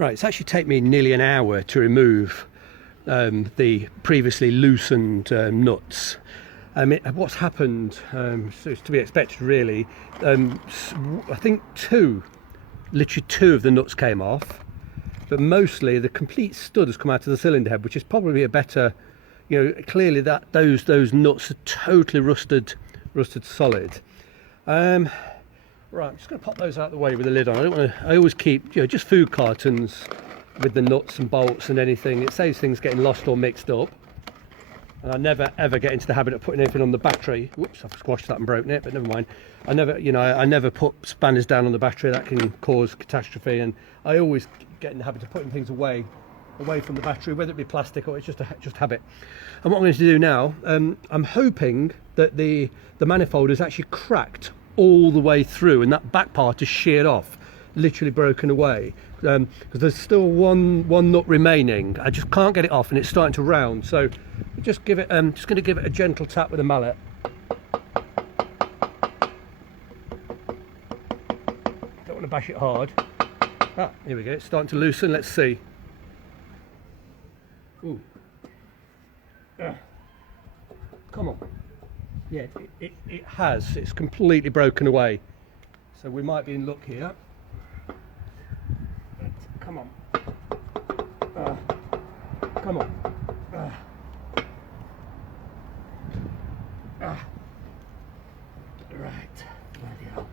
Right, it's actually taken me nearly an hour to remove the previously loosened nuts. What's happened, so it's to be expected really, I think literally two of the nuts came off, but mostly the complete stud has come out of the cylinder head, which is probably a better, clearly that those nuts are totally rusted solid. Right, I'm just going to pop those out of the way with the lid on. I always keep, just food cartons with the nuts and bolts and anything. It saves things getting lost or mixed up. And I never ever get into the habit of putting anything on the battery. Whoops, I've squashed that and broken it, but never mind. I never put spanners down on the battery. That can cause catastrophe. And I always get in the habit of putting things away from the battery, whether it be plastic or it's just habit. And what I'm going to do now, I'm hoping that the manifold is actually cracked all the way through, and that back part is sheared off, literally broken away, because there's still one nut remaining. I just can't get it off, and it's starting to round. So just give it, just going to give it a gentle tap with a mallet. Don't want to bash it hard. Here we go. It's starting to loosen. Let's see. Ooh. Come on. Yeah, it has. It's completely broken away. So we might be in luck here. Come on. Come on. Right. Bloody hell.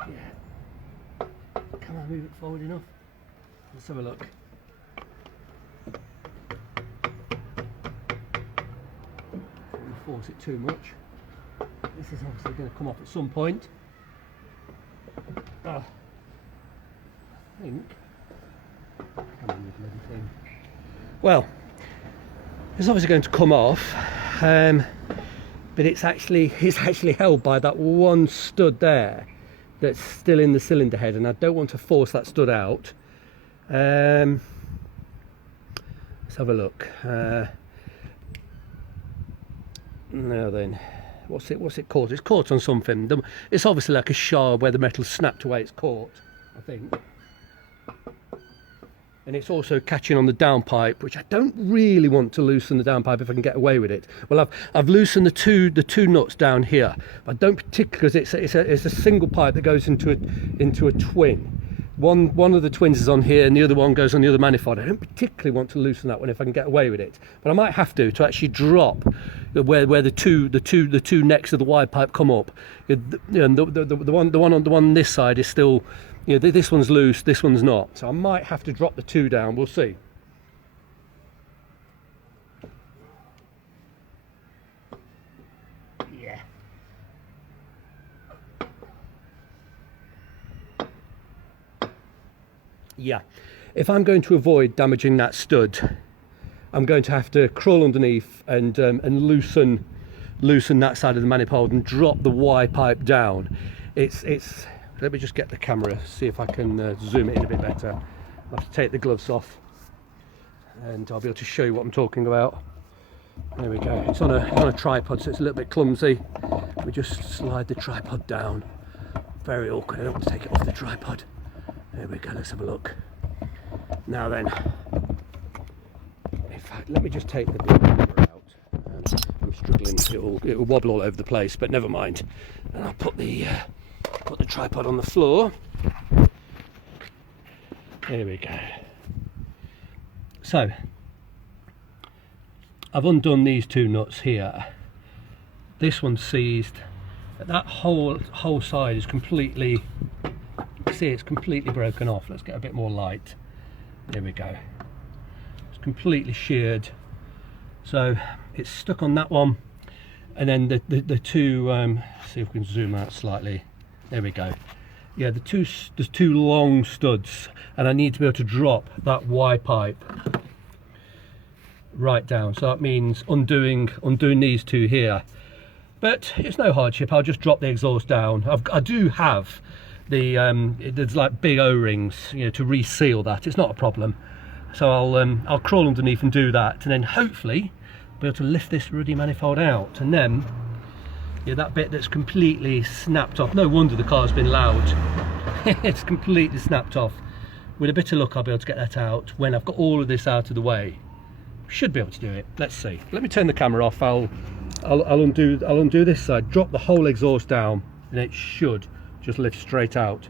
Yeah. Can I move it forward enough? Let's have a look. Force it too much. This is obviously going to come off at some point. I think. Come on, you bloody thing. Well, it's obviously going to come off, but it's actually held by that one stud there that's still in the cylinder head, and I don't want to force that stud out. Let's have a look. Now then, what's it caught? It's caught on something. It's obviously like a shard where the metal snapped away. It's caught, I think. And it's also catching on the downpipe, which I don't really want to loosen the downpipe if I can get away with it. Well, I've loosened the two nuts down here. I don't particularly, because it's a single pipe that goes into a twin. One of the twins is on here and the other one goes on the other manifold. I don't particularly want to loosen that one if I can get away with it, but I might have to actually drop where the two necks of the wide pipe come up. The one on this side is still, this one's loose, this one's not. So I might have to drop the two down. We'll see. Yeah, if I'm going to avoid damaging that stud, I'm going to have to crawl underneath and loosen that side of the manifold and drop the Y pipe down. Let me just get the camera, see if I can zoom it in a bit better. I'll have to take the gloves off and I'll be able to show you what I'm talking about. There we go. It's on a tripod, so it's a little bit clumsy. We just slide the tripod down. Very awkward. I don't want to take it off the tripod. There we go, let's have a look. Now then, in fact, let me just take the camera out. I'm struggling, it will wobble all over the place, but never mind. And I'll put the tripod on the floor. There we go. So, I've undone these two nuts here. This one's seized. That whole side is completely, see, it's completely broken off. Let's get a bit more light. There we go. It's completely sheared. So it's stuck on that one, and then the two. See if we can zoom out slightly. There we go. Yeah, there's two long studs, and I need to be able to drop that Y pipe right down. So that means undoing these two here. But it's no hardship. I'll just drop the exhaust down. I do have the there's like big O-rings, to reseal that. It's not a problem. So I'll crawl underneath and do that, and then hopefully be able to lift this ruddy manifold out. And then that bit that's completely snapped off. No wonder the car's been loud. it's completely snapped off. With a bit of luck I'll be able to get that out when I've got all of this out of the way. Should be able to do it. Let's see. Let me turn the camera off. I'll undo this side, drop the whole exhaust down, and it should just lift straight out.